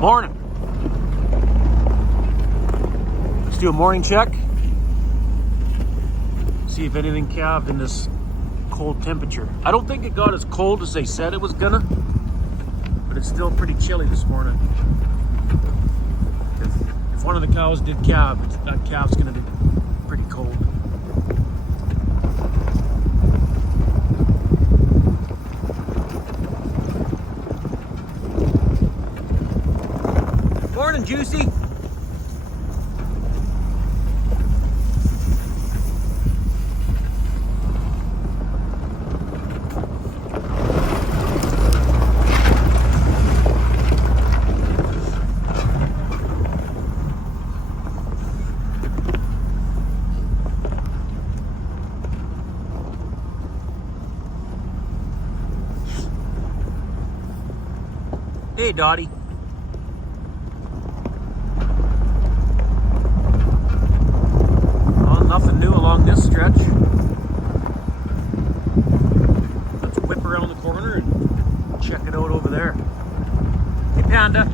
Morning. Let's do a morning check. See if anything calved in this cold temperature. I don't think it got as cold as they said it was gonna, but it's still pretty chilly this morning. If one of the cows did calve, that calf's gonna be pretty cold. Morning, Juicy. Hey, Dottie. Well, nothing new along this stretch. Let's whip around the corner and check it out over there. Hey, Panda.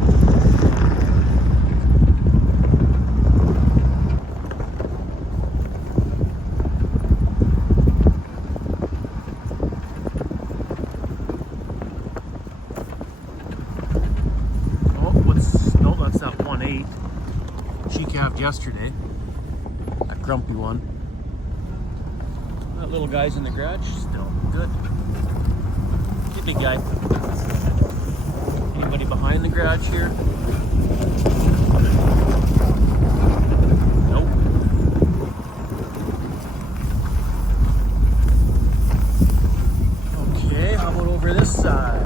That's that 1.8. She calved yesterday. That grumpy one. That little guy's in the garage. Still good. Hey, big guy. Anybody behind the garage here? Nope. Okay, how about over this side?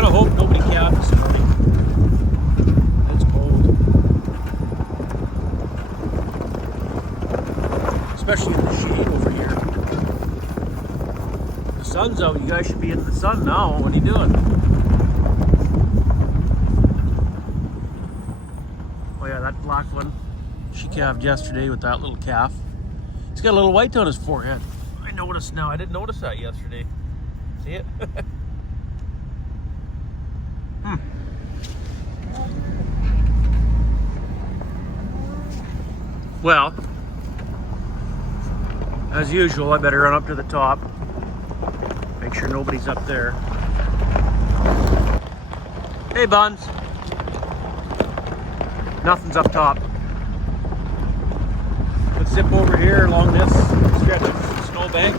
I hope nobody calved this morning. It's cold. Especially in the shade over here. The sun's out. You guys should be in the sun now. What are you doing? Oh yeah, that black one. She calved yesterday with that little calf. He's got a little white on his forehead. I noticed now. I didn't notice that yesterday. See it? Well, as usual, I better run up to the top. Make sure nobody's up there. Hey, Buns. Nothing's up top. Let's zip over here along this stretch of snowbank.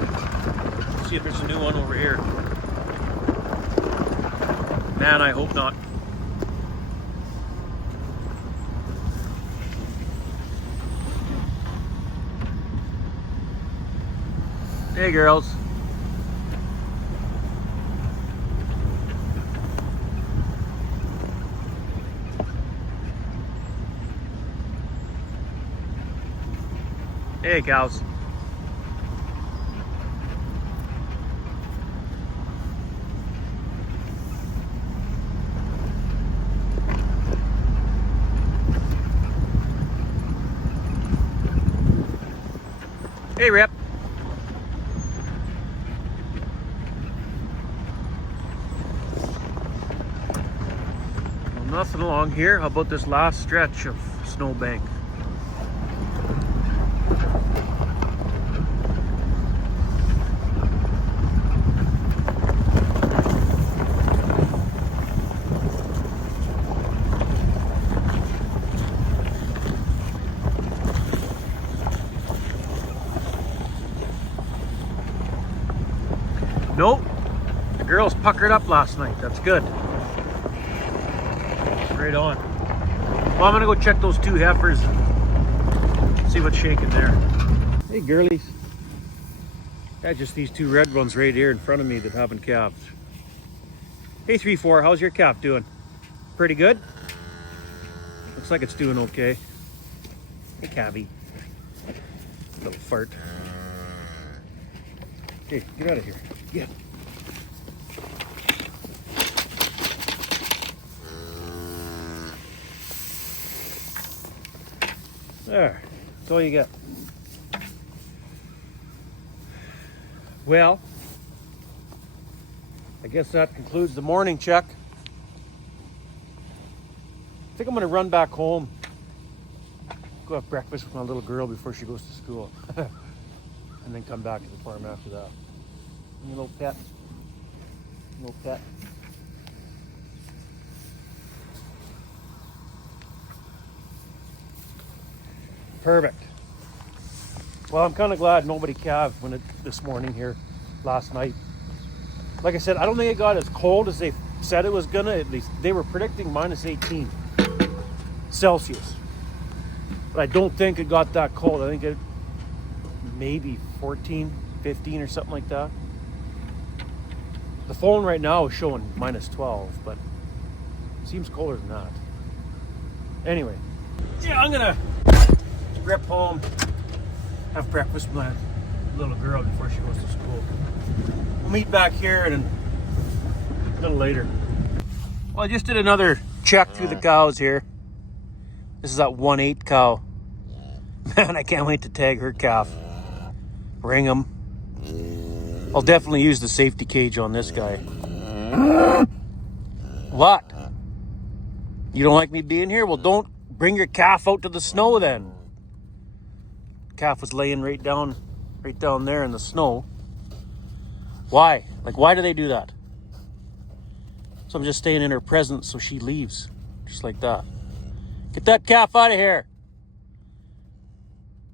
See if there's a new one over here. Man, I hope not. Hey, girls. Hey, cows. Hey, Rip. Nothing along here. How about this last stretch of snowbank? Nope. The girls puckered up last night. That's good. Right on. Well, I'm gonna go check those two heifers, see what's shaking there. Hey, girlies. Got just these two red ones right here in front of me that haven't calved. Hey, 3-4, how's your calf doing? Pretty good? Looks like it's doing okay. Hey, calvy. Little fart. Hey, get out of here. Yeah. There, that's all you got. Well, I guess that concludes the morning check. I think I'm going to run back home, go have breakfast with my little girl before she goes to school, and then come back to the farm after that. And your little pet. Little pet. Perfect. Well, I'm kind of glad nobody calved when this morning here last night. Like I said, I don't think it got as cold as they said it was gonna. At least they were predicting minus 18 Celsius. But I don't think it got that cold. I think it maybe 14, 15 or something like that. The phone right now is showing minus 12, but it seems colder than that. Anyway, yeah, I'm gonna rip home, have breakfast with my little girl before she goes to school. We'll meet back here and a little later. Well, I just did another check through the cows here. This is that 1/8 cow. Man, I can't wait to tag her calf. Ring him. I'll definitely use the safety cage on this guy. What? You don't like me being here? Well, don't bring your calf out to the snow then. Calf was laying right down there in the snow. Why? Like, why do they do that? So I'm just staying in her presence so she leaves. Just like that. Get that calf out of here.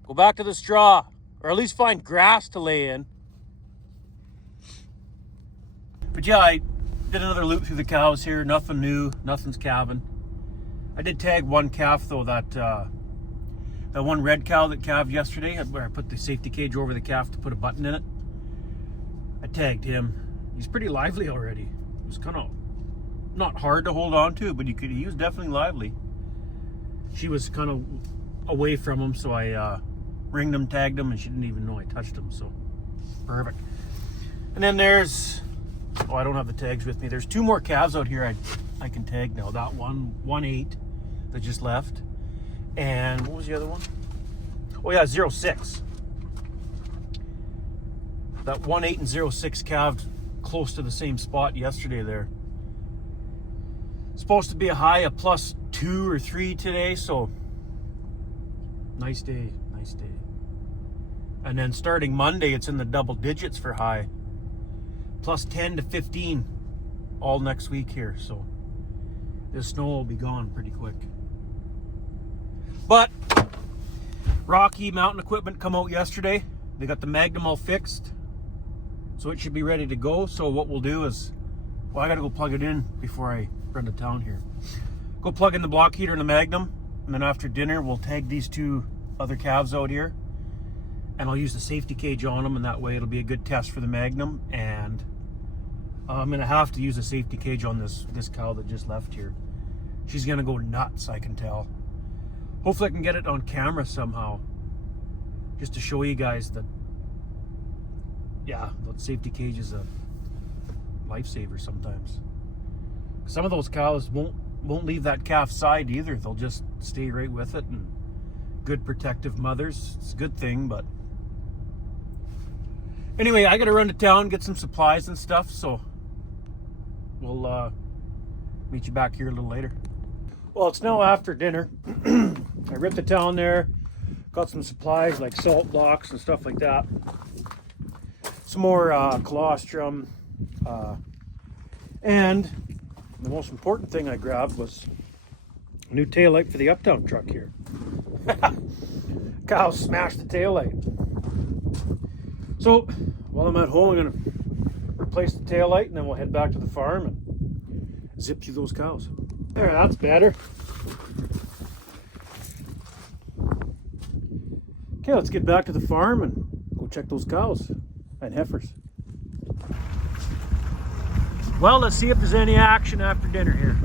Go back to the straw. Or at least find grass to lay in. But yeah, I did another loop through the cows here. Nothing new. Nothing's calving. I did tag one calf though, that one red cow that calved yesterday, where I put the safety cage over the calf to put a button in it. I tagged him. He's pretty lively already. It was kind of not hard to hold on to, but he was definitely lively. She was kind of away from him, so I ringed him, tagged him, and she didn't even know I touched him, so perfect. And then there's, oh, I don't have the tags with me. There's two more calves out here I can tag now. That 1/8 that just left. And what was the other one? Oh yeah, 06. That 1/8 and 06 calved close to the same spot yesterday there. Supposed to be a high of +2 or 3 today, so nice day, nice day. And then starting Monday, it's in the double digits for high. +10 to 15 all next week here, so this snow will be gone pretty quick. But Rocky Mountain Equipment come out yesterday. They got the Magnum all fixed, so it should be ready to go. So what we'll do is, well, I gotta go plug it in before I run to town here. Go plug in the block heater in the Magnum, and then after dinner we'll tag these two other calves out here, and I'll use the safety cage on them, and that way it'll be a good test for the Magnum. And I'm gonna have to use a safety cage on this cow that just left here. She's gonna go nuts, I can tell. Hopefully I can get it on camera somehow, just to show you guys that, yeah, that safety cage is a lifesaver sometimes. Some of those cows won't leave that calf's side either. They'll just stay right with it, and good protective mothers. It's a good thing, but anyway, I gotta run to town, get some supplies and stuff, so we'll meet you back here a little later. Well, it's now after dinner. I ripped the town there, got some supplies like salt blocks and stuff like that. Some more colostrum, and the most important thing I grabbed was a new taillight for the Uptown truck here. Cow smashed the taillight. So while I'm at home, I'm gonna replace the taillight, and then we'll head back to the farm and zip through those cows. There, that's better. Okay, let's get back to the farm and go check those cows and heifers. Well, let's see if there's any action after dinner here.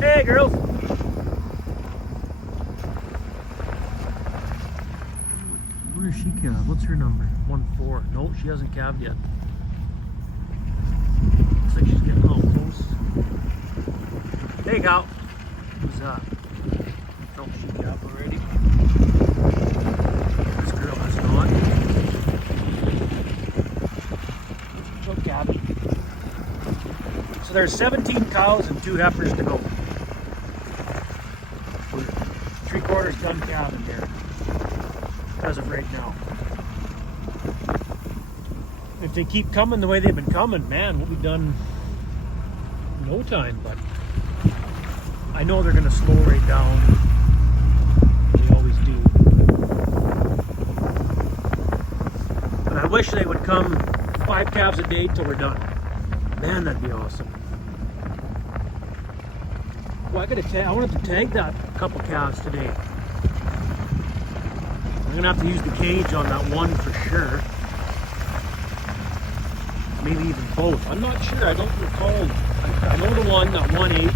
Hey, girls. Where is she calved? What's her number? 1-4. No, she hasn't calved yet. Looks like she's getting a little close. Hey, cow. Who's that? No, she calved already. This girl has not. there's 17 cows and 2 heifers to go. We're 3/4 done calving here as of right now. If they keep coming the way they've been coming, man, we'll be done in no time. But I know they're going to slow right down. They always do. But I wish they would come 5 calves a day till we're done. Man, that'd be awesome. Well, I wanted to tag that couple calves today. I'm gonna have to use the cage on that one for sure. Maybe even both. I'm not sure. I don't recall. I know the one, that 1/8,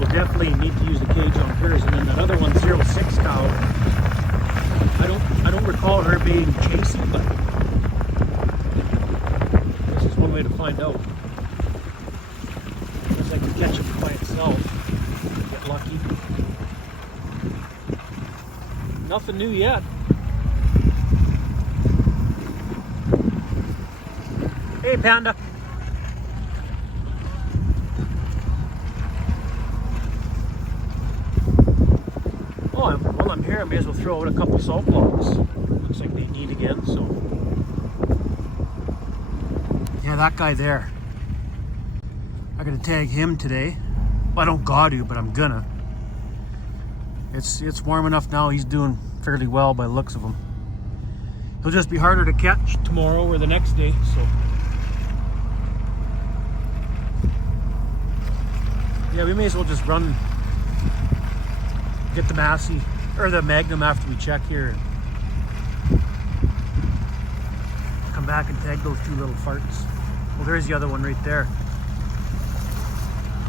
will definitely need to use the cage on hers, and then that other one, 0.6 cow. I don't recall her being chasing, but this is one way to find out. Unless I can catch it by itself. Get lucky. Nothing new yet. Hey, Panda. Oh, while I'm here, I may as well throw out a couple salt blocks. Looks like they need again, so. Yeah, that guy there. I gotta tag him today. Well, I don't got to, but I'm gonna. It's warm enough now. He's doing fairly well by the looks of him. He'll just be harder to catch tomorrow or the next day, so. Yeah, we may as well just run, get the Massey, or the Magnum after we check here. Come back and tag those 2 little farts. Well, there's the other one right there.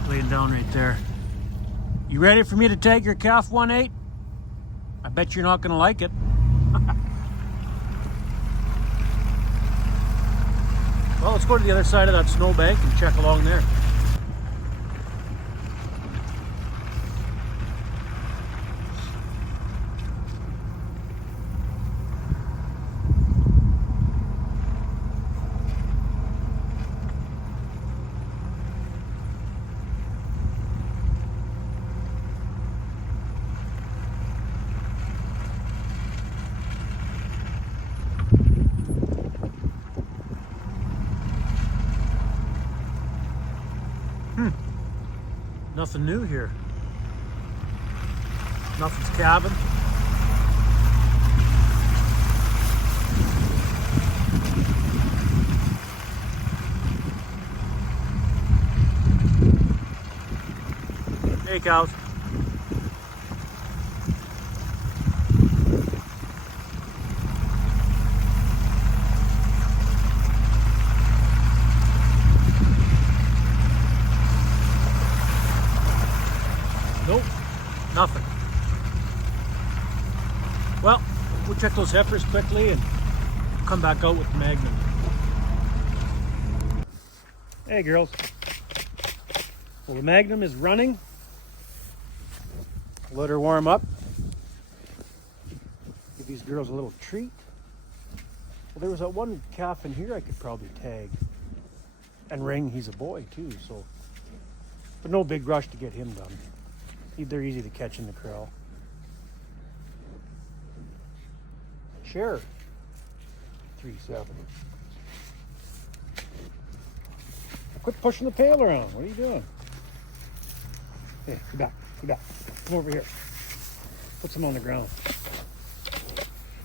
Laying down right there. You ready for me to tag your calf 1/8? I bet you're not gonna like it. Well, let's go to the other side of that snowbank and check along there. Nothing new here. Nothing's calving. Hey, cows. Nope, nothing. Well, we'll check those heifers quickly and come back out with the Magnum. Hey, girls. Well, the Magnum is running. Let her warm up. Give these girls a little treat. Well, there was that one calf in here I could probably tag and ring. He's a boy too, so. But no big rush to get him done. They're easy to catch in the corral. Share. 3.7. Quit pushing the pail around. What are you doing? Hey, come back. Come back. Come over here. Put some on the ground.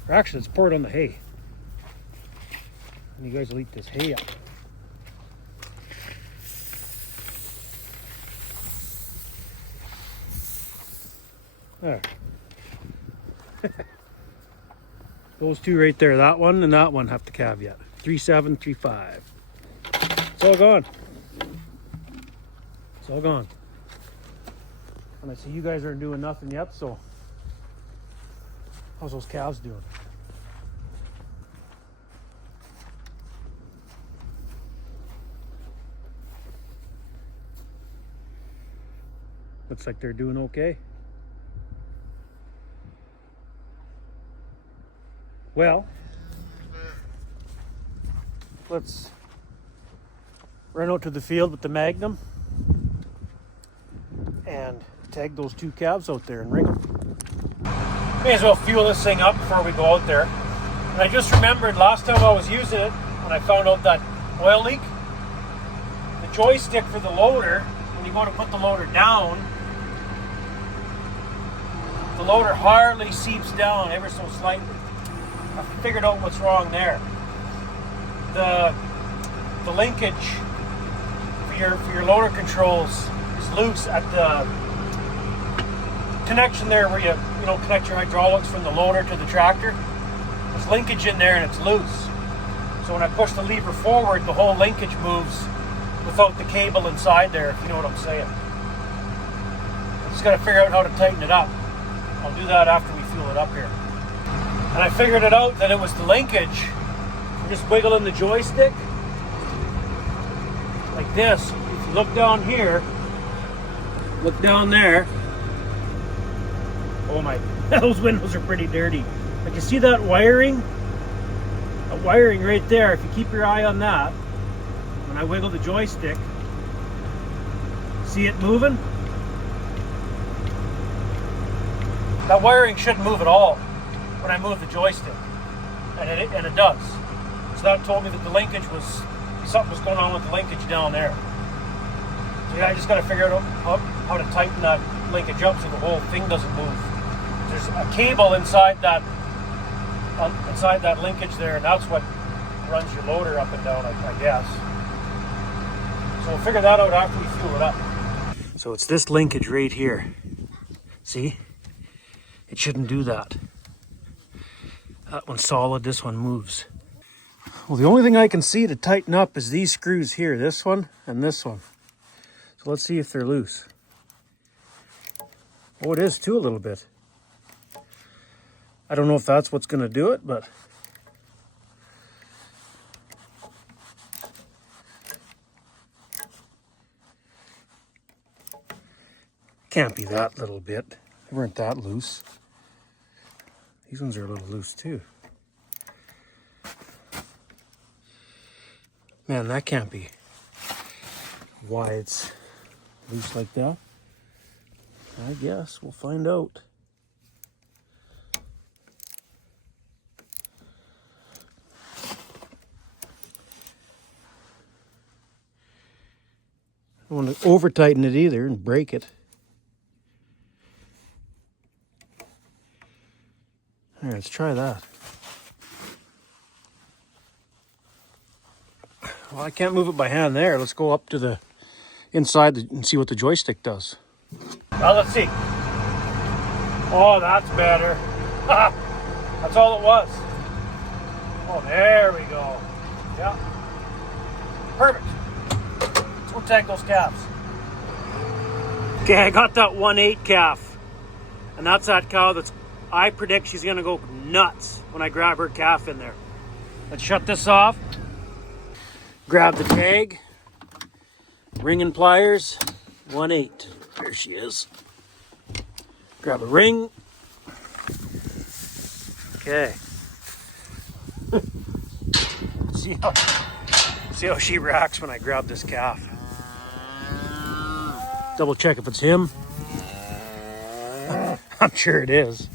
Or actually, let's pour it on the hay. And you guys will eat this hay up. There. Those 2 right there, that one and that one have to calve yet. 3.7, 3.5. It's all gone. It's all gone. And I see you guys aren't doing nothing yet, so how's those calves doing? Looks like they're doing okay. Well, let's run out to the field with the Magnum and tag those 2 calves out there and ring them. May as well fuel this thing up before we go out there. And I just remembered last time I was using it, when I found out that oil leak, the joystick for the loader, when you go to put the loader down, the loader hardly seeps down ever so slightly. I figured out what's wrong there. The linkage for your loader controls is loose at the connection there where you connect your hydraulics from the loader to the tractor. There's linkage in there and it's loose. So when I push the lever forward, the whole linkage moves without the cable inside there, if you know what I'm saying. I just got to figure out how to tighten it up. I'll do that after we fuel it up here. And I figured it out that it was the linkage. I'm just wiggling the joystick like this. If you look down here, look down there. Oh my, those windows are pretty dirty. But you see that wiring? That wiring right there, if you keep your eye on that, when I wiggle the joystick, see it moving? That wiring shouldn't move at all when I move the joystick, and it does. So that told me that the linkage was, something was going on with the linkage down there. So yeah, I just got to figure out how to tighten that linkage up so the whole thing doesn't move. There's a cable inside that linkage there, and that's what runs your loader up and down, I guess. So we'll figure that out after we fuel it up. So it's this linkage right here. See? It shouldn't do that. That one's solid, this one moves. Well, the only thing I can see to tighten up is these screws here, this one and this one. So let's see if they're loose. Oh, it is too, a little bit. I don't know if that's what's going to do it, but can't be that little bit. They weren't that loose. These ones are a little loose too. Man, that can't be why it's loose like that. I guess we'll find out. I don't want to over tighten it either and break it. All right, let's try that. Well, I can't move it by hand there. Let's go up to the inside and see what the joystick does. Well, let's see. Oh, that's better. That's all it was. Oh, there we go. Yeah. Perfect. Let's go tag those calves. Okay, I got that 1/8 calf. And that's that cow that's, I predict she's going to go nuts when I grab her calf in there. Let's shut this off. Grab the tag. Ring and pliers. 1/8. There she is. Grab a ring. Okay. see how she reacts when I grab this calf. Double check if it's him. I'm sure it is.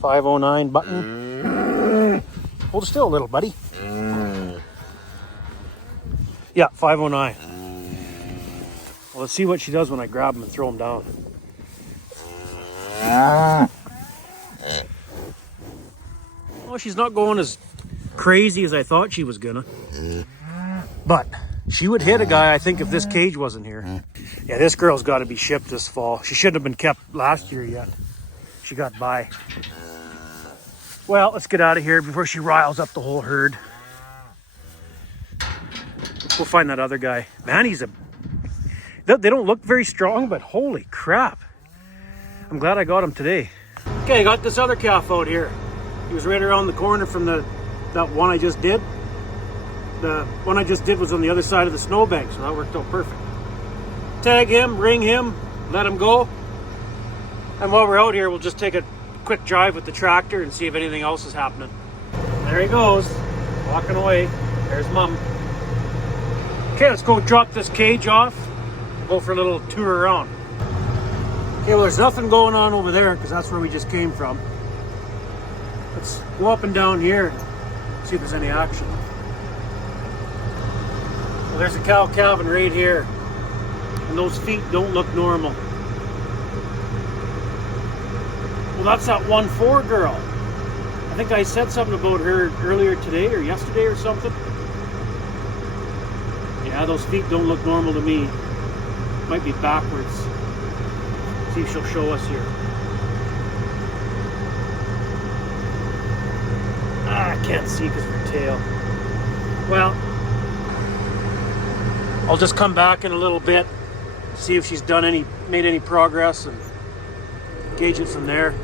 509 button. Hold still a little, buddy. Yeah, 509. Well, let's see what she does when I grab him and throw him down. Well, she's not going as crazy as I thought she was gonna. But she would hit a guy, I think, if this cage wasn't here. Yeah, this girl's got to be shipped this fall. She shouldn't have been kept last year yet. She got by. Well, let's get out of here before she riles up the whole herd. We'll find that other guy. Man, they don't look very strong, but holy crap. I'm glad I got him today. Okay, I got this other calf out here. He was right around the corner from that one I just did. The one I just did was on the other side of the snowbank, so that worked out perfect. Tag him, ring him, let him go. And while we're out here, we'll just take a quick drive with the tractor and see if anything else is happening. There he goes, walking away. There's Mum. Okay, let's go drop this cage off. Go for a little tour around. Okay, well, there's nothing going on over there because that's where we just came from. Let's go up and down here and see if there's any action. Well, there's a cow calving right here, and those feet don't look normal. Well, that's that 1-4 girl. I think I said something about her earlier today or yesterday or something. Yeah, those feet don't look normal to me. Might be backwards. See if she'll show us here. I can't see because of her tail. Well, I'll just come back in a little bit, see if she's made any progress, and gauge it from there.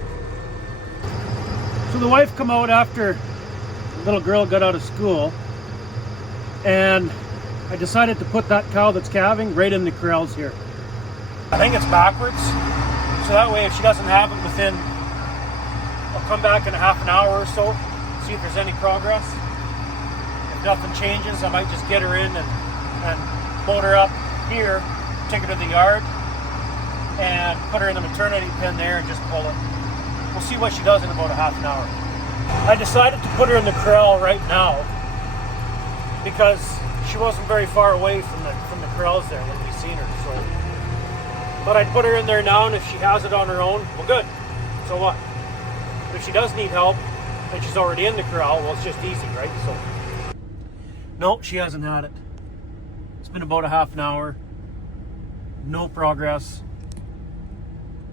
So the wife come out after the little girl got out of school, and I decided to put that cow that's calving right in the corrals here. I think it's backwards, so that way if she doesn't have it within, I'll come back in a half an hour or so, see if there's any progress. If nothing changes, I might just get her in and load her up here, take her to the yard, and put her in the maternity pen there and just pull it. We'll see what she does in about a half an hour. I decided to put her in the corral right now because she wasn't very far away from the corrals there when we seen her. So, but I'd put her in there now, and if she has it on her own, well, good. So what? If she does need help and she's already in the corral, well, it's just easy, right? So, no, she hasn't had it. It's been about a half an hour. No progress.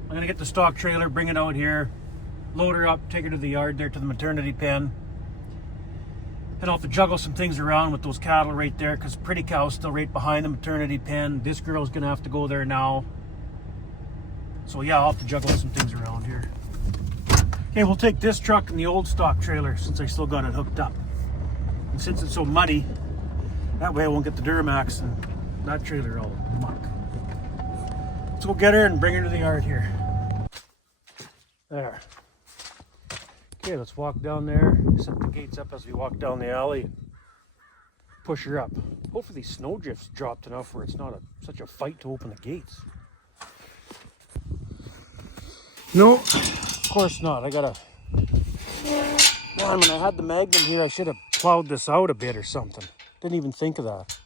I'm gonna get the stock trailer, bring it out here, load her up, take her to the yard there to the maternity pen. And I'll have to juggle some things around with those cattle right there because Pretty Cow's still right behind the maternity pen. This girl's gonna have to go there now. So yeah, I'll have to juggle some things around here. Okay, we'll take this truck and the old stock trailer since I still got it hooked up. And since it's so muddy, that way I won't get the Duramax and that trailer all muck. Let's go get her and bring her to the yard here. There. Okay, let's walk down there, set the gates up as we walk down the alley, push her up. Hopefully these snow drifts dropped enough where it's not such a fight to open the gates. No, of course not. Man, when I had the Magnum here, I should have plowed this out a bit or something. Didn't even think of that.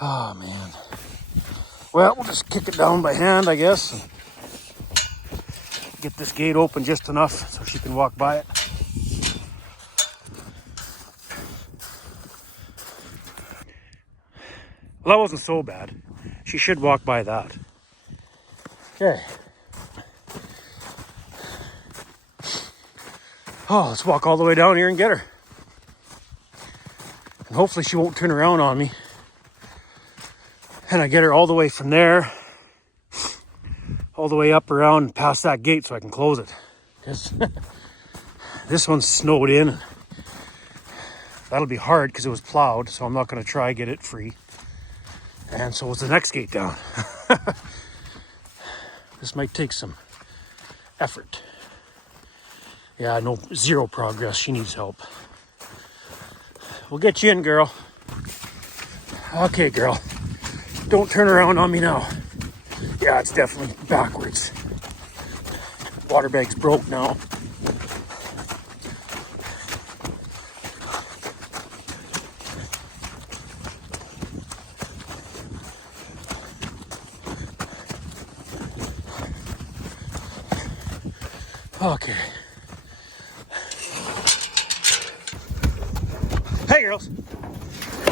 Oh, man. Well, we'll just kick it down by hand, I guess. And get this gate open just enough so she can walk by it. Well, that wasn't so bad. She should walk by that. Okay. Oh, let's walk all the way down here and get her. And hopefully she won't turn around on me. And I get her all the way from there, all the way up around and past that gate so I can close it. Because this one's snowed in. That'll be hard because it was plowed, so I'm not going to try get it free. And so is the next gate down. This might take some effort. Yeah, no, zero progress. She needs help. We'll get you in, girl. Okay, girl. Don't turn around on me now. Yeah, it's definitely backwards. Water bag's broke now. Okay. Hey, girls.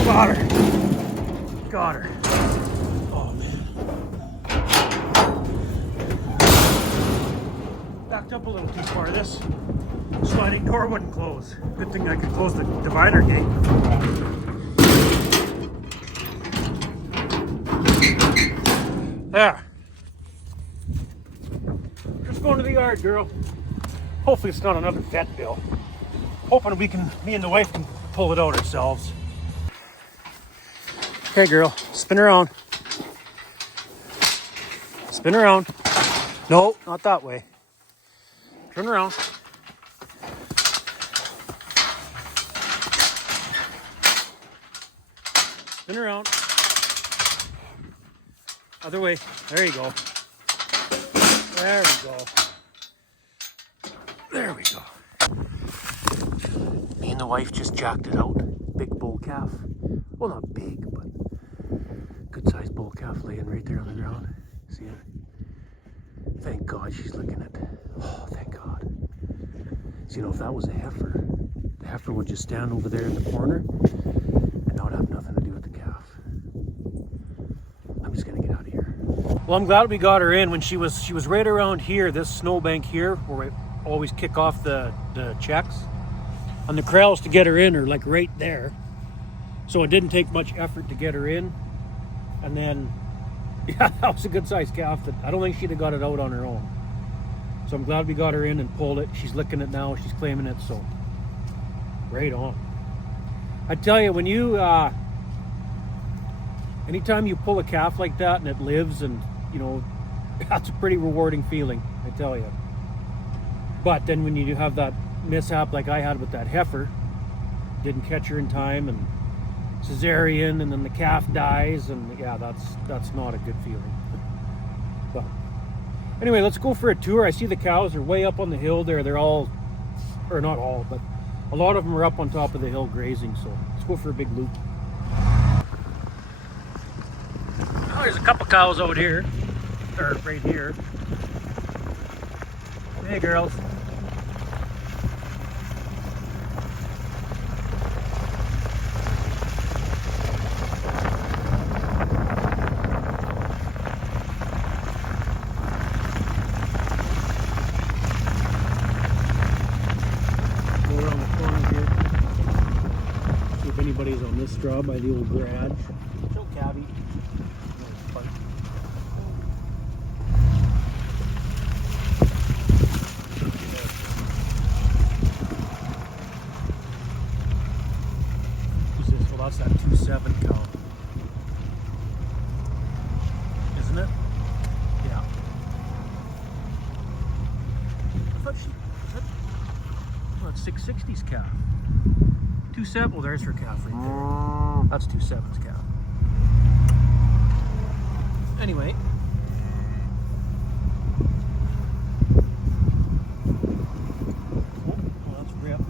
Got her. Got her. Oh, man. Backed up a little too far. This sliding door wouldn't close. Good thing I could close the divider gate. There. Just going to the yard, girl. Hopefully it's not another vet bill. Hoping me and the wife can pull it out ourselves. Okay, girl, spin around. Spin around. No, not that way. Turn around. Spin around. Other way. There you go. There we go. There we go. Me and the wife just jacked it out. Big bull calf. Well, not big, but good sized bull calf laying right there on the ground. See it? Thank God she's looking at it. Oh, thank God. So, you know, if that was a heifer, the heifer would just stand over there in the corner and not have nothing to do with the calf. I'm just gonna get out of here. Well, I'm glad we got her in when she was right around here, this snowbank here, where we always kick off the checks. And the corrals to get her in are like right there. So it didn't take much effort to get her in. And then, yeah, that was a good sized calf that I don't think she'd have got it out on her own. So I'm glad we got her in and pulled it. She's licking it now, she's claiming it, so right on. I tell you, when you, anytime you pull a calf like that and it lives, and you know, that's a pretty rewarding feeling, I tell you. But then when you have that mishap like I had with that heifer, didn't catch her in time, and cesarean, and then the calf dies, and yeah, that's not a good feeling. But anyway, let's go for a tour. I see the cows are way up on the hill there. They're all, or not all, but a lot of them are up on top of the hill grazing, so let's go for a big loop. Oh, there's a couple cows out here, or right here. Hey girls. Anybody's on this straw by the old garage. Show Cabby. Who's this? Well, that's that 2.7 cow. Isn't it? Yeah. I thought she... Well, that's 660's calf. 2.7, well, there's her calf right there. That's 2.7's calf. Anyway. Oh, that's Rip.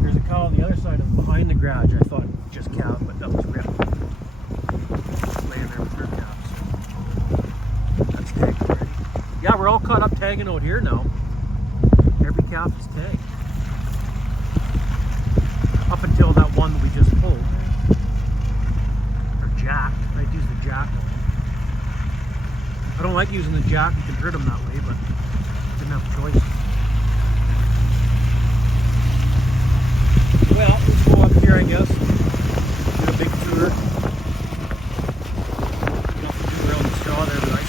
There's a cow on the other side of behind the garage. I thought just calf, but that was Rip. Laying there with her calves. That's tagged already. Yeah, we're all caught up tagging out here now. Every calf is tagged. Up until that one that we just pulled. Or jacked. I'd use the jack one. I don't like using the jack, you can hurt them that way, but didn't have a choice. Well, let's go up here, I guess. Do a big tour. Nothing too around the straw there, but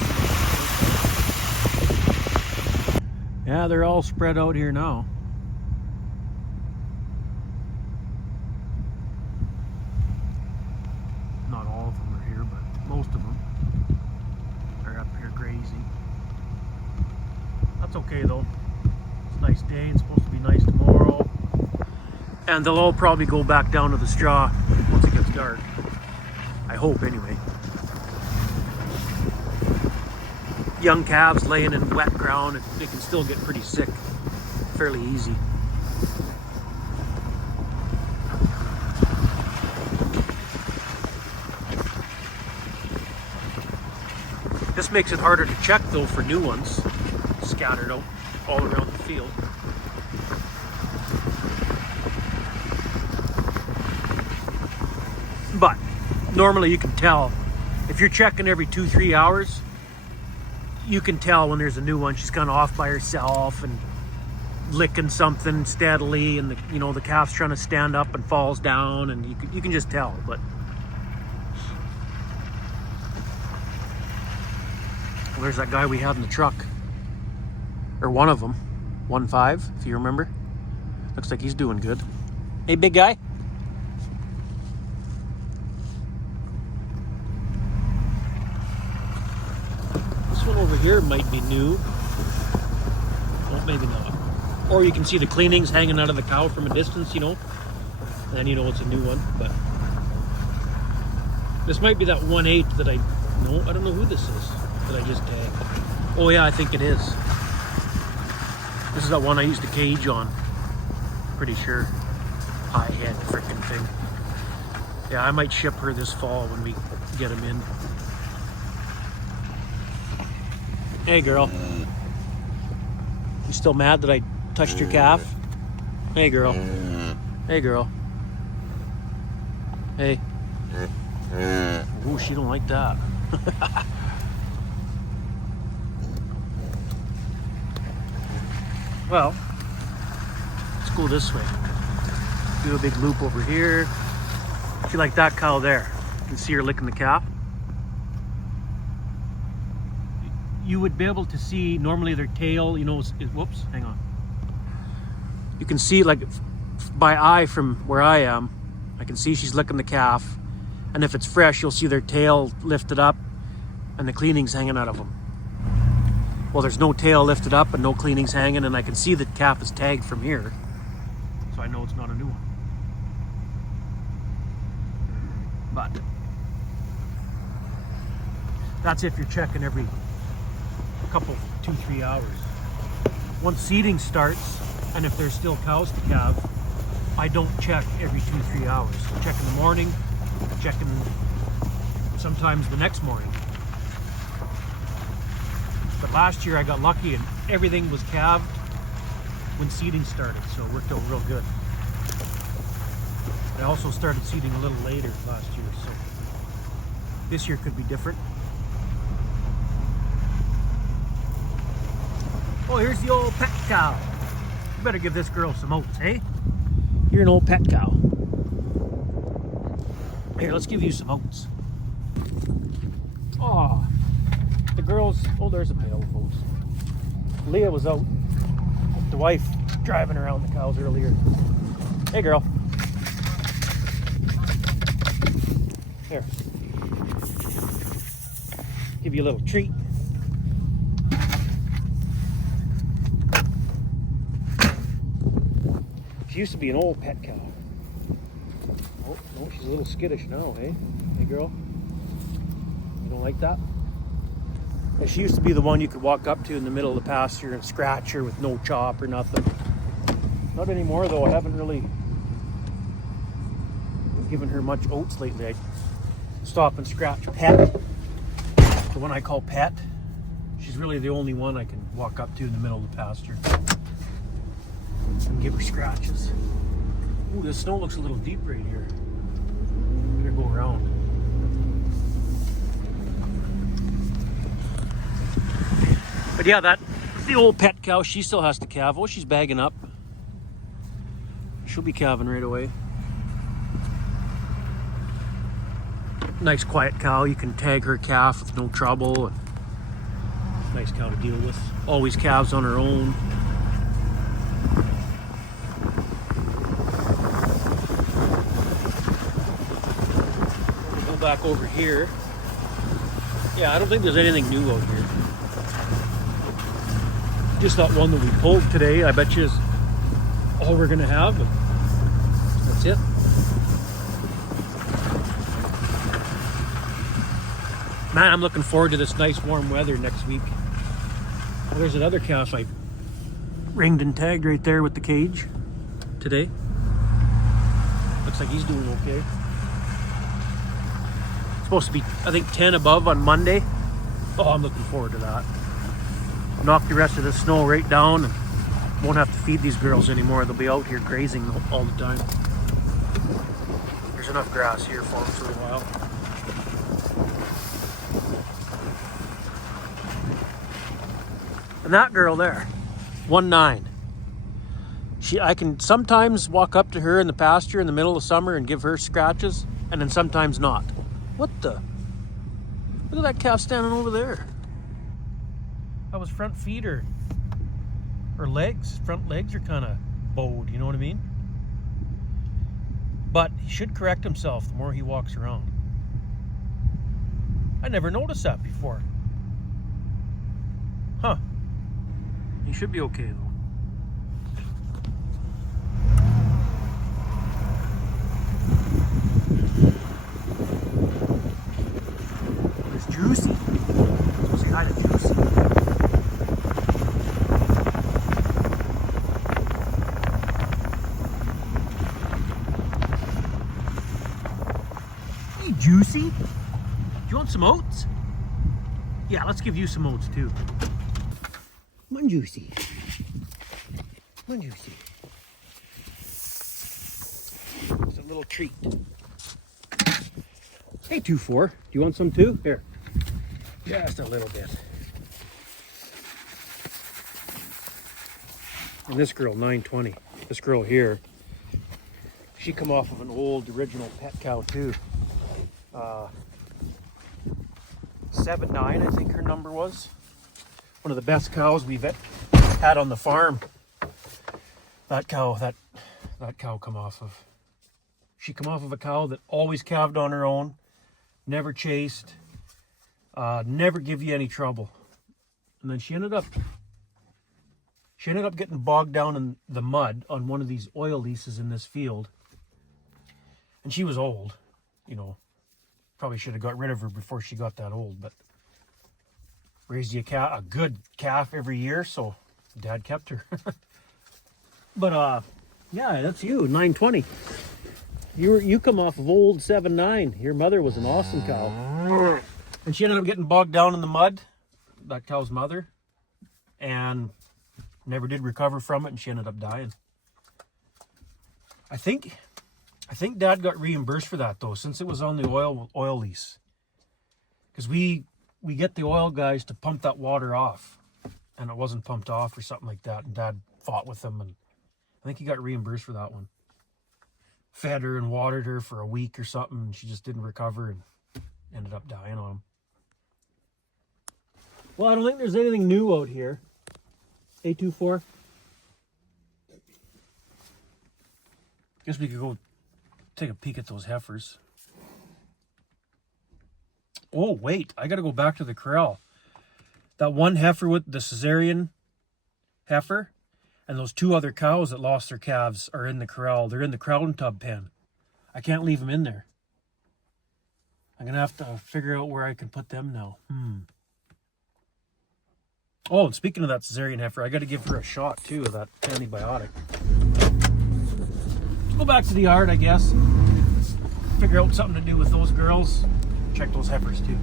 yeah, they're all spread out here now. Not all of them are here, but most of them are up here grazing. That's okay though. It's a nice day. It's supposed to be nice tomorrow. And they'll all probably go back down to the straw once it gets dark. I hope anyway. Young calves laying in wet ground, they can still get pretty sick fairly easy. This makes it harder to check though for new ones scattered out all around the field. But normally you can tell if you're checking every 2-3 hours, you can tell when there's a new one. She's kind of off by herself and licking something steadily, and the calf's trying to stand up and falls down, and you can just tell. But there's that guy we had in the truck, or one of them, 1.5, if you remember. Looks like he's doing good. Hey, big guy. This one over here might be new. Oh, maybe not. Or you can see the cleanings hanging out of the cow from a distance, and then you know it's a new one. But This might be that 1/8 that I don't know who this is that I just tagged. Oh yeah, I think it is. This is that one I used to cage on. Pretty sure. High head freaking thing. Yeah, I might ship her this fall when we get them in. Hey girl. You still mad that I touched your calf? Hey girl. Hey girl. Hey. Ooh, she don't like that. Well, let's go this way. Do a big loop over here. See, like that cow there. You can see her licking the calf. You would be able to see normally their tail, you know, whoops, hang on. You can see like by eye from where I am, I can see she's licking the calf. And if it's fresh, you'll see their tail lifted up and the cleanings hanging out of them. Well, there's no tail lifted up and no cleanings hanging, and I can see the calf is tagged from here. So I know it's not a new one. But that's if you're checking every couple, 2-3 hours. Once seeding starts, and if there's still cows to calve, I don't check every 2-3 hours. I check in the morning, checking sometimes the next morning. But last year I got lucky and everything was calved when seeding started, so it worked out real good. I also started seeding a little later last year, so this year could be different. Oh, here's the old pet cow. You better give this girl some oats, hey? You're an old pet cow. Here, let's give you some oats. Oh, the girls, oh, there's a pail of oats. Leah was out with the wife driving around the cows earlier. Hey, girl. Here. Give you a little treat. She used to be an old pet cow. Oh, no, she's a little skittish now, hey? Hey, girl. You don't like that? And she used to be the one you could walk up to in the middle of the pasture and scratch her with no chop or nothing. Not anymore, though. I haven't really given her much oats lately. I stop and scratch Pet, the one I call Pet. She's really the only one I can walk up to in the middle of the pasture and give her scratches. Ooh, the snow looks a little deep right here. Better go around. But yeah, that's the old pet cow. She still has to calve. Oh, she's bagging up. She'll be calving right away. Nice quiet cow. You can tag her calf with no trouble. Nice cow to deal with. Always calves on her own. We'll go back over here. Yeah, I don't think there's anything new out here. Just that one that we pulled today, I bet you is all we're gonna have. That's it. Man, I'm looking forward to this nice warm weather next week. Well, there's another calf I ringed and tagged right there with the cage today. Looks like he's doing okay. It's supposed to be, I think, 10 above on Monday. Oh, I'm looking forward to that. Knock the rest of the snow right down and won't have to feed these girls anymore. They'll be out here grazing all the time. There's enough grass here for them for a while. And that girl there, 1-9. I can sometimes walk up to her in the pasture in the middle of summer and give her scratches, and then sometimes not. What the? Look at that calf standing over there. That was front feet or legs. Front legs are kind of bowed, you know what I mean? But he should correct himself the more he walks around. I never noticed that before. Huh. He should be okay though. Juicy? Do you want some oats? Yeah, let's give you some oats too. Come on, Juicy. Come on, Juicy. It's a little treat. Hey, 2-4. Do you want some too? Here. Just a little bit. And this girl, 920. This girl here, she come off of an old original pet cow too. 7'9", I think her number was. One of the best cows we've had on the farm. That cow come off of. She come off of a cow that always calved on her own, never chased, never give you any trouble. And then she ended up getting bogged down in the mud on one of these oil leases in this field. And she was old, you know. Probably should have got rid of her before she got that old, but raised you a good calf every year, so Dad kept her. But yeah, that's you, 920. You come off of old 7'9". Your mother was an awesome cow, and she ended up getting bogged down in the mud. That cow's mother, and never did recover from it, and she ended up dying. I think Dad got reimbursed for that though, since it was on the oil lease, because we get the oil guys to pump that water off, and it wasn't pumped off or something like that, and Dad fought with them, and I think he got reimbursed for that one. Fed her and watered her for a week or something, and she just didn't recover and ended up dying on him. Well, I don't think there's anything new out here. A24. Guess we could go take a peek at those heifers. Oh, wait. I got to go back to the corral. That one heifer with the cesarean heifer and those two other cows that lost their calves are in the corral. They're in the crowding tub pen. I can't leave them in there. I'm going to have to figure out where I can put them now. Oh, and speaking of that cesarean heifer, I got to give her a shot too of that antibiotic. Let's go back to the yard, I guess. Figure out something to do with those girls. Check those heifers too.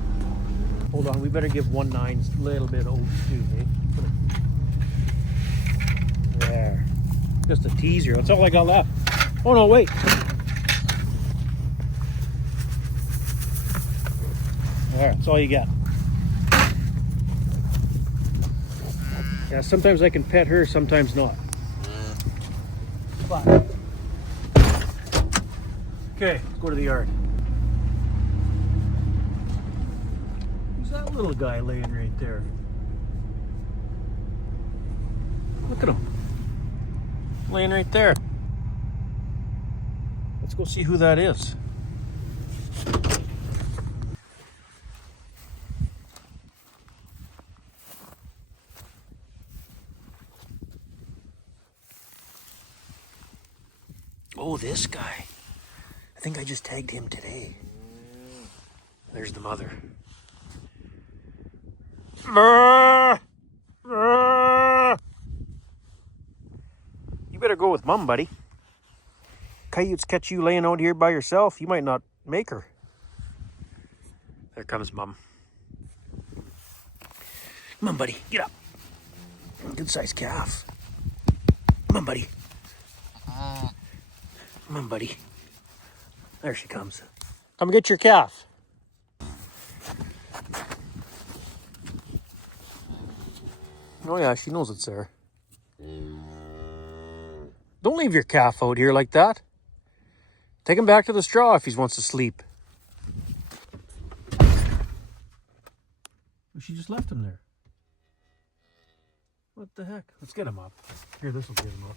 Hold on, we better give 1-9 a little bit of oats too, eh? There. Just a teaser. That's all I got left. Oh no, wait. There, that's all you got. Yeah, sometimes I can pet her, sometimes not. But. Okay, let's go to the yard. Who's that little guy laying right there? Look at him. Laying right there. Let's go see who that is. Oh, this guy. I think I just tagged him today. There's the mother. You better go with Mom, buddy. Coyotes catch you laying out here by yourself, you might not make her. There comes Mom. Come on, buddy. Get up. Good sized calf. Come on, buddy. Come on, buddy. There she comes. Come get your calf. Oh yeah, she knows it's there. Don't leave your calf out here like that. Take him back to the straw if he wants to sleep. She just left him there. What the heck? Let's get him up. Here, this will get him up.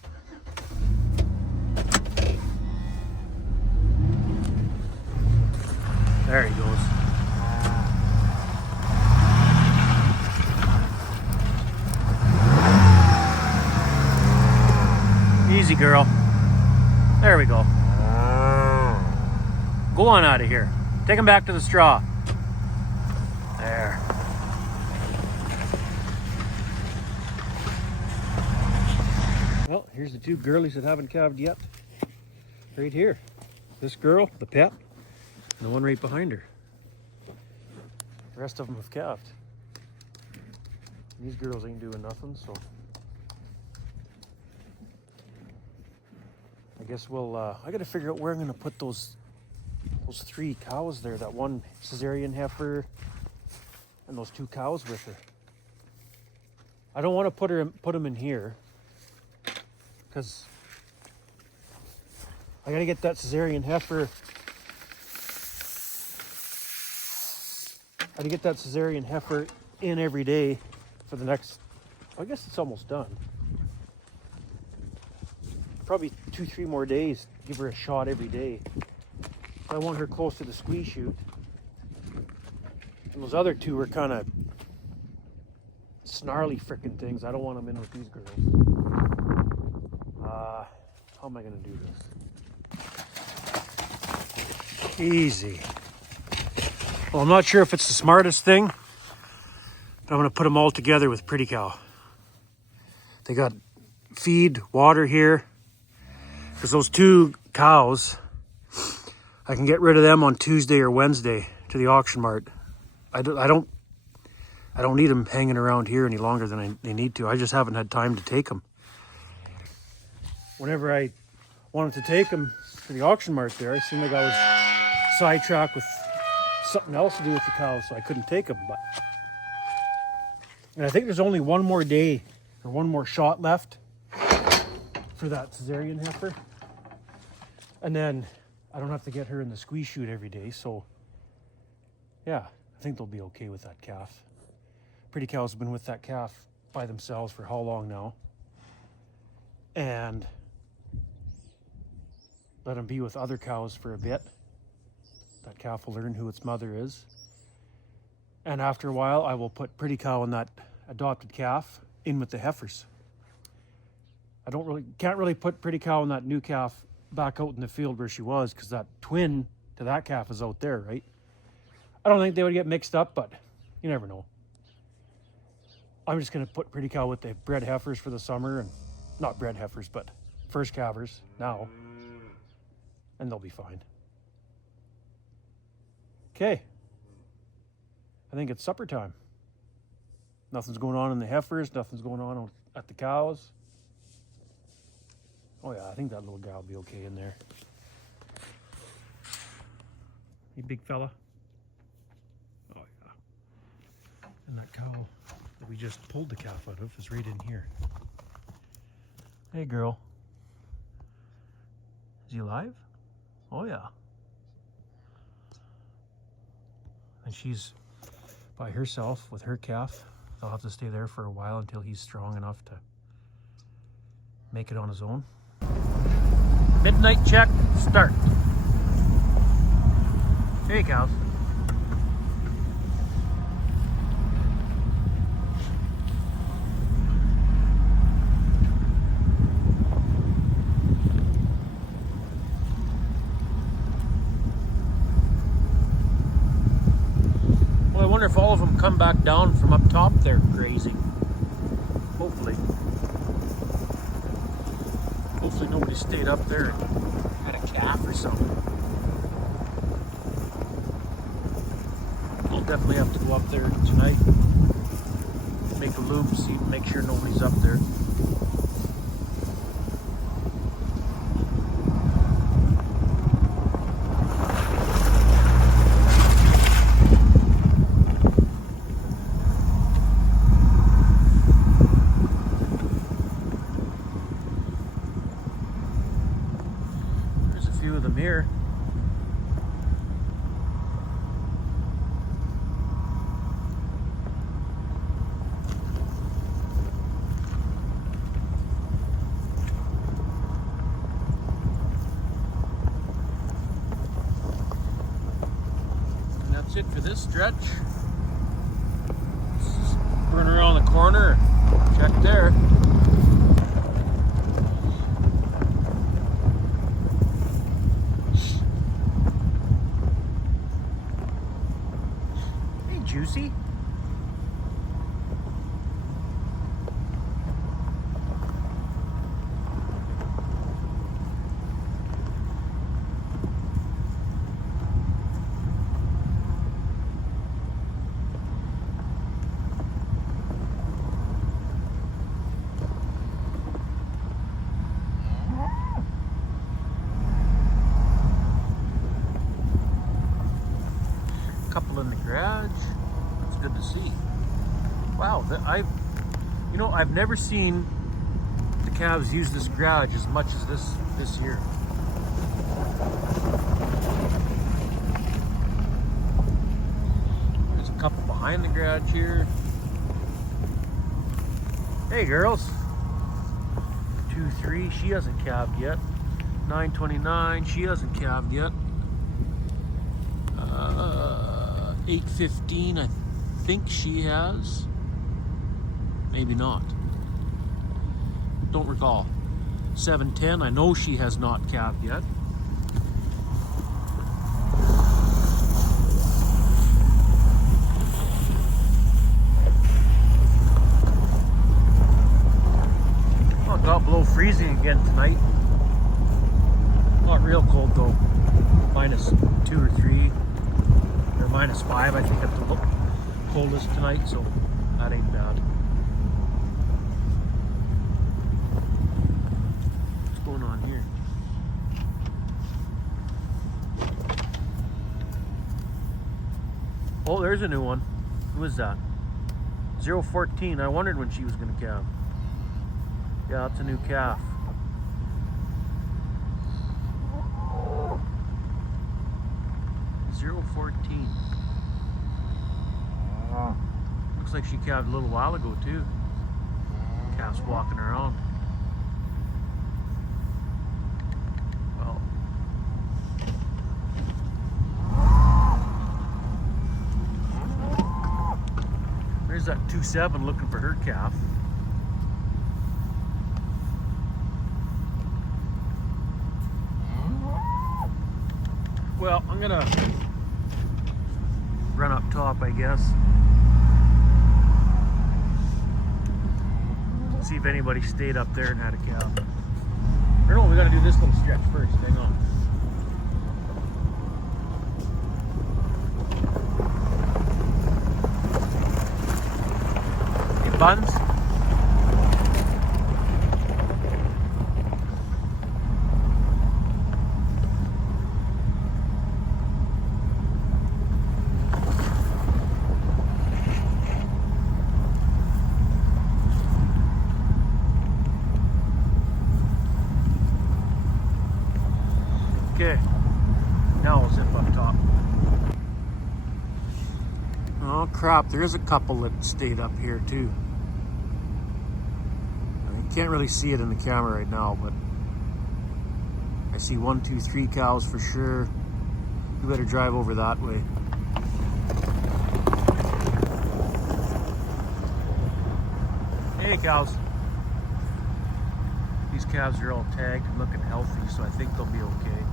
There he goes. Easy, girl. There we go. Go on out of here. Take him back to the straw. There. Well, here's the two girlies that haven't calved yet. Right here. This girl, the pet, The one right behind her. The rest of them have calved. These girls ain't doing nothing, so I guess we'll, I gotta figure out where I'm gonna put those 3 cows there, that one cesarean heifer and those 2 cows with her. I don't want to put them in here because I gotta get that cesarean heifer. I gotta get that cesarean heifer in every day for the next, I guess it's almost done. Probably 2-3 more days, give her a shot every day. I want her close to the squeeze chute. And those other 2 are kind of snarly frickin' things. I don't want them in with these girls. How am I gonna do this? Easy. Well, I'm not sure if it's the smartest thing, but I'm gonna put them all together with Pretty Cow. They got feed, water here. Because those 2 cows, I can get rid of them on Tuesday or Wednesday to the auction mart. I don't need them hanging around here any longer than they need to. I just haven't had time to take them. Whenever I wanted to take them to the auction mart there, I seemed like I was sidetracked with something else to do with the cows, so I couldn't take them. And I think there's only one more day or one more shot left for that cesarean heifer. And then I don't have to get her in the squeeze chute every day, so yeah, I think they'll be okay with that calf. Pretty Cows have been with that calf by themselves for how long now? And let them be with other cows for a bit. That calf will learn who its mother is. And after a while, I will put Pretty Cow and that adopted calf in with the heifers. I can't really put Pretty Cow and that new calf back out in the field where she was, because that twin to that calf is out there, right? I don't think they would get mixed up, but you never know. I'm just going to put Pretty Cow with the bred heifers for the summer, and not bred heifers, but first calvers now, and they'll be fine. Okay. I think it's supper time. Nothing's going on in the heifers, nothing's going on at the cows. Oh yeah, I think that little guy will be okay in there. Hey, big fella. Oh yeah. And that cow that we just pulled the calf out of is right in here. Hey girl. Is he alive? Oh yeah. And she's by herself with her calf. They'll have to stay there for a while until he's strong enough to make it on his own. Midnight check, start. Hey, cows. Well, I wonder if all of them come back down from up top there grazing. Hopefully. Hopefully nobody stayed up there and had a calf or something. I'll definitely have to go up there tonight. Make a loop, make sure nobody's up there. Few of them here. And that's it for this stretch. Just run around the corner, check there. Juicy. good to see. Wow, I've never seen the calves use this garage as much as this year. There's a couple behind the garage here. Hey girls. 2-3, she hasn't calved yet. 929, she hasn't calved yet. 815, I think she has. Maybe not. Don't recall. 710, I know she has not calved yet. Oh, it got below freezing again tonight. Not real cold though. -2 or 3. Or -5, I think, at the coldest tonight, so that ain't bad. What's going on here? Oh, there's a new one. Who is that? 014. I wondered when she was going to calve. Yeah, that's a new calf. Looks like she calved a little while ago too. Calf's walking around. Well, there's that 2-7 looking for her calf. Well, I'm gonna run up top, I guess. See if anybody stayed up there and had a calf. Or no, we gotta do this little stretch first. Hang on. Hey, Buns. Okay, now we'll zip up top. Oh crap, there's a couple that stayed up here too. You can't really see it in the camera right now, but I see 1, 2, 3 cows for sure. You better drive over that way. Hey cows. These calves are all tagged and looking healthy, so I think they'll be okay.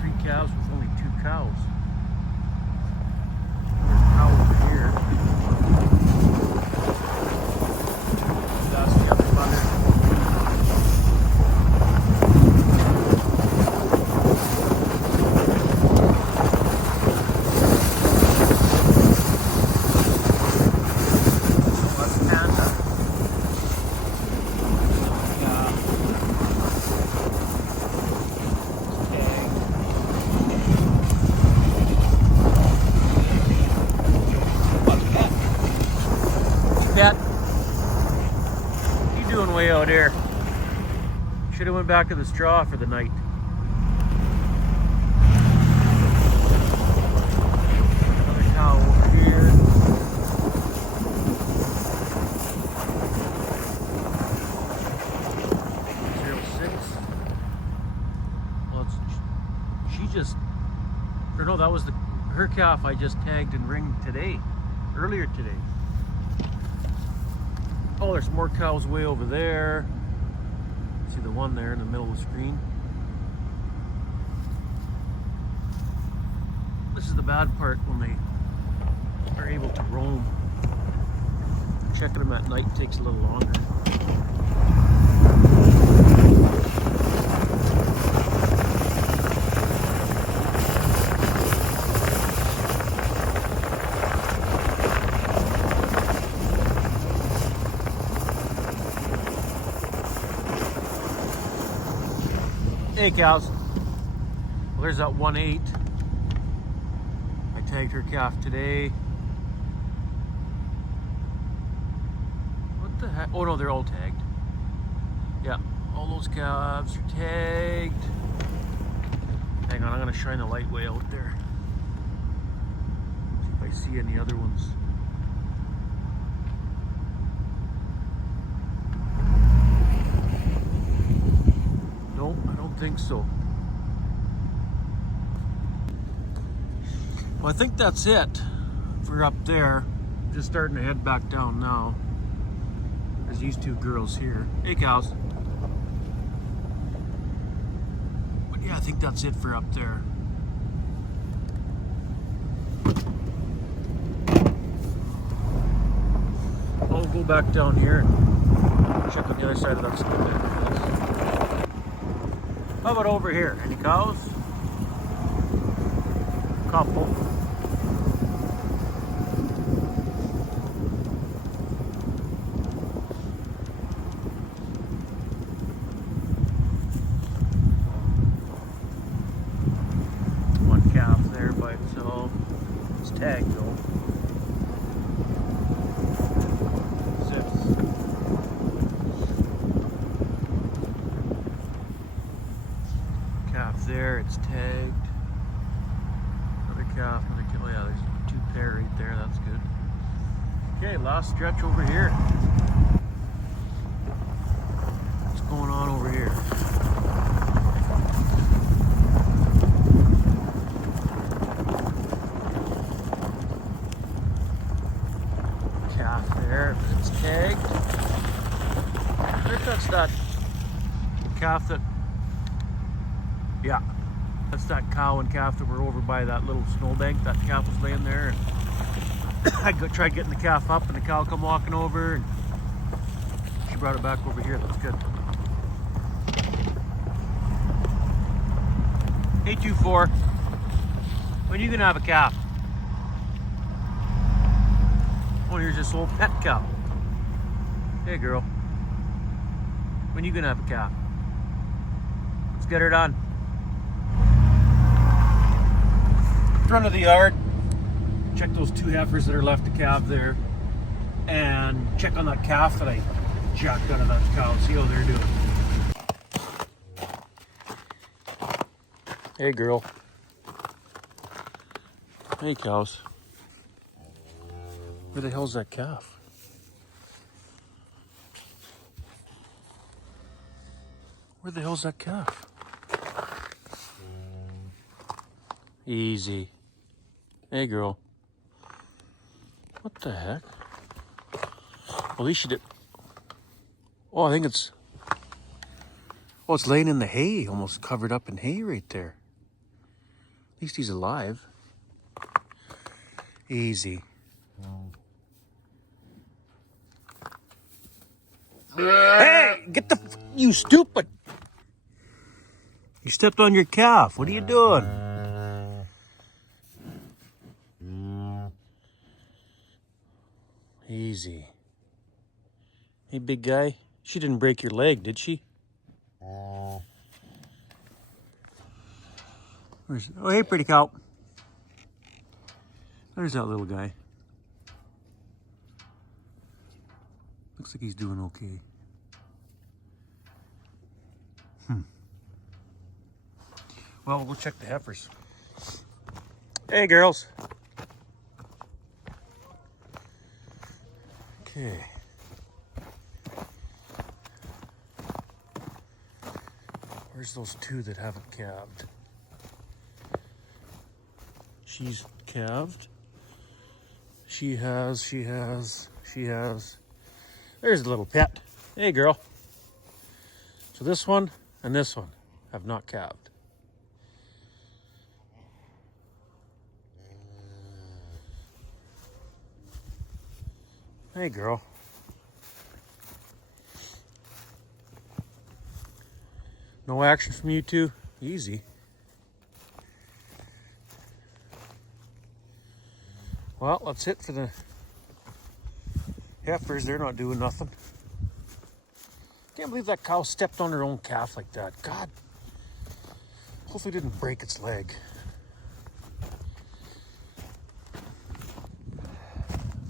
3 calves with only 2 cows. There's a cow over here. That's the other mother. What you doing way out here? Should have went back to the straw for the night. Another cow over here. Well, she just, or no, that was her calf I just tagged and ringed today, earlier today. Oh, there's more cows way over there. See the one there in the middle of the screen? This is the bad part when they are able to roam. Checking them at night takes a little longer. Hey cows. Well, there's that 1-8. tagged her calf today. What the heck? Oh no, they're all tagged. Yeah, all those calves are tagged. Hang on, I'm gonna shine the light way out there. See if I see any other ones. Nope, I don't think so. Well, I think that's it for up there. Just starting to head back down now. There's these two girls here. Hey, cows. But yeah, I think that's it for up there. I'll go back down here and check on the other side of that school. How about over here? Any cows? Couple. One calf there by itself. It's tagged though. Calf there, it's tagged. Another calf, another kid. Oh yeah, there's two pair right there, that's good. Okay, last stretch over here. What's going on over here? Calf there, it's tagged. I think that's that calf that, yeah, that's that cow and calf that were over by that little snowbank. That calf was laying there. I tried getting the calf up and the cow come walking over and she brought it back over here. That's good. 824. When are you gonna have a calf? Oh, here's this old pet cow. Hey girl. When are you gonna have a calf? Let's get her done. Front of the yard. Check those two heifers that are left to calve there, and check on that calf that I jacked out of that cow. See how they're doing. Hey girl. Hey cows. Where the hell's that calf? Where the hell's that calf? Easy. Hey girl. What the heck? Well, at least she did. Oh, I think it's. Oh, it's laying in the hay, almost covered up in hay right there. At least he's alive. Easy. Hey, get the. You stupid! You stepped on your calf. What are you doing? Easy. Hey, big guy. She didn't break your leg, did she? Oh, hey, pretty cow. There's that little guy. Looks like he's doing okay. Well, we'll go check the heifers. Hey, girls. Okay. Where's those two that haven't calved? She's calved. She has. There's the little pet. Hey, girl. So this one and this one have not calved. Hey, girl. No action from you two? Easy. Well, that's it for the heifers. They're not doing nothing. Can't believe that cow stepped on her own calf like that. God. Hopefully it didn't break its leg.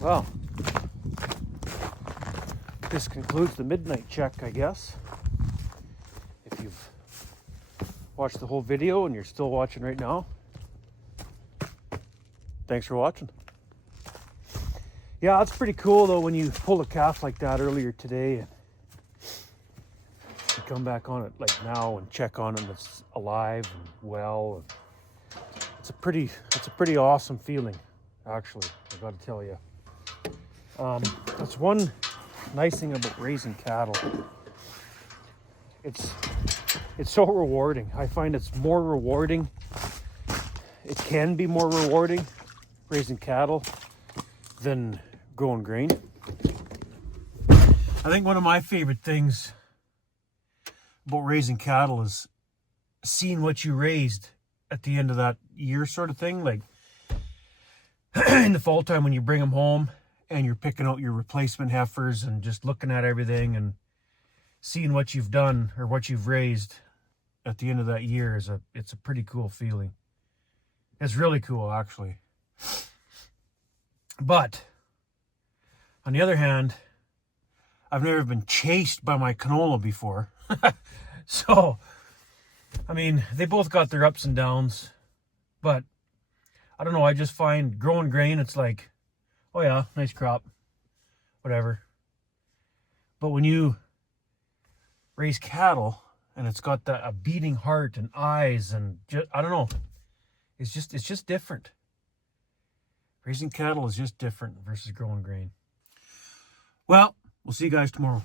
Well, this concludes the midnight check, I guess. If you've watched the whole video and you're still watching right now, thanks for watching. Yeah, it's pretty cool though when you pull a calf like that earlier today and you come back on it like now and check on it and it's alive and well. It's a pretty awesome feeling, actually, I gotta tell you. That's one nice thing about raising cattle. It's so rewarding. I find it's more rewarding. It can be more rewarding raising cattle than growing grain. I think one of my favorite things about raising cattle is seeing what you raised at the end of that year sort of thing. Like in the fall time when you bring them home and you're picking out your replacement heifers and just looking at everything and seeing what you've done or what you've raised at the end of that year it's a pretty cool feeling. It's really cool, actually. But on the other hand, I've never been chased by my canola before. So, I mean, they both got their ups and downs, but I don't know, I just find growing grain, it's like, oh yeah, nice crop, whatever. But when you raise cattle and it's got a beating heart and eyes and I don't know, it's just different. Raising cattle is just different versus growing grain. Well, we'll see you guys tomorrow.